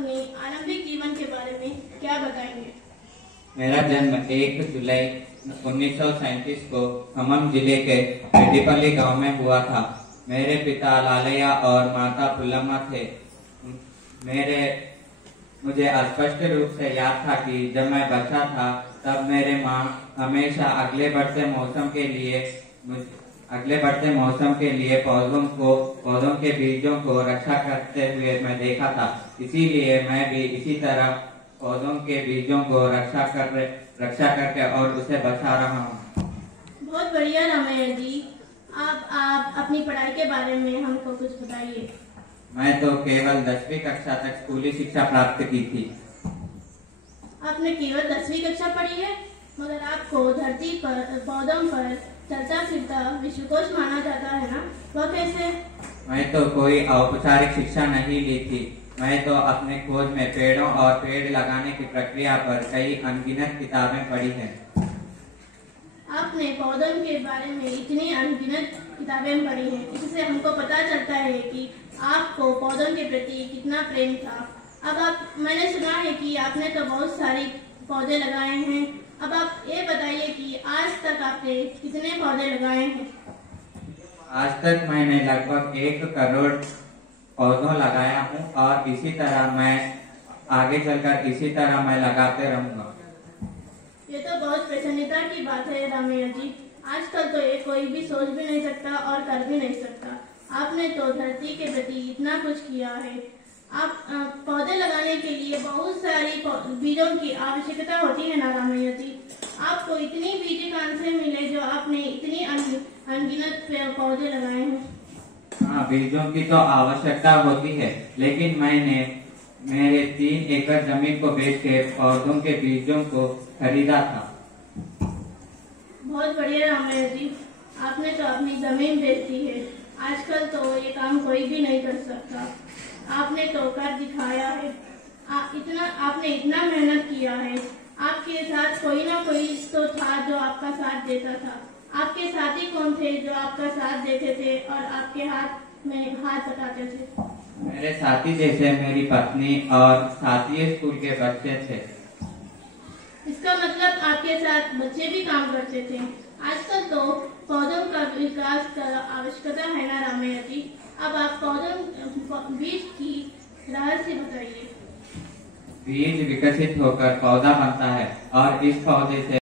अपने आरंभिक जीवन के बारे में क्या बताएंगे? मेरा जन्म 1 जुलाई 1937 को खम्मम जिले के रेड्डीपल्ली गांव में हुआ था। मेरे पिता लालैया और माता पुल्लम्मा थे। मुझे स्पष्ट रूप से याद था कि जब मैं बच्चा था तब मेरे माँ हमेशा अगले बढ़ते मौसम के लिए पौधों के बीजों को रक्षा करते हुए मैं देखा था। इसीलिए मैं भी इसी तरह पौधों के बीजों को रक्षा करके और उसे बचा रहा हूँ। बहुत बढ़िया रामैया जी। आप अपनी पढ़ाई के बारे में हमको कुछ बताइए। मैं तो केवल 10वीं कक्षा तक स्कूली शिक्षा प्राप्त की थी। आपने केवल 10वीं कक्षा पढ़ी है, मगर आपको धरती पर पौधों पर चलता फिरता विश्वकोश माना जाता है ना, वह कैसे? मैं तो कोई औपचारिक शिक्षा नहीं ली थी। मैं तो अपने खोज में पेड़ों और पेड़ लगाने की प्रक्रिया पर कई अनगिनत किताबें पढ़ी हैं। आपने पौधों के बारे में इतनी अनगिनत किताबें पढ़ी हैं, इससे हमको पता चलता है कि आपको पौधों के प्रति कितना प्रेम था। मैंने सुना है कि आपने तो बहुत सारे पौधे लगाए हैं। अब आप ये बताइए कि आज तक आपने कितने पौधे लगाए हैं? आज तक मैंने लगभग 1 करोड़ पौधों लगाया हूँ और इसी तरह मैं आगे चलकर इसी तरह मैं लगाते रहूँगा। ये तो बहुत प्रसन्नता की बात है रामैया जी। आजकल तो ये कोई भी सोच भी नहीं सकता और कर भी नहीं सकता। आपने तो धरती के प्रति इतना कुछ किया है। पौधे लगाने के लिए बहुत सारी बीजों की आवश्यकता होती है ना रामैया जी। आपको इतनी बीज कहाँ से मिले जो आपने इतनी अनगिनत पौधे लगाए हैं? हाँ, बीजों की तो आवश्यकता होती है, लेकिन मैंने मेरे 3 एकड़ जमीन को बेच के पौधों के बीजों को खरीदा था। बहुत बढ़िया रामैया जी। आपने तो अपनी जमीन बेच दी है। आजकल तो ये काम कोई भी नहीं कर सकता। आपने तो कर दिखाया है। आपने इतना मेहनत किया है। आपके साथ कोई ना कोई तो था जो आपका साथ देता था। आपके साथी कौन थे जो आपका साथ देते थे और आपके हाथ में हाथ बटाते थे? मेरे साथी जैसे मेरी पत्नी और साथी स्कूल के बच्चे थे। इसका मतलब आपके साथ बच्चे भी काम करते थे। आजकल तो पौधों का विकास का आवश्यकता है ना रामैया जी। अब आप बीज की रहस्य बताइए। बीज विकसित होकर पौधा बनता है और इस पौधे से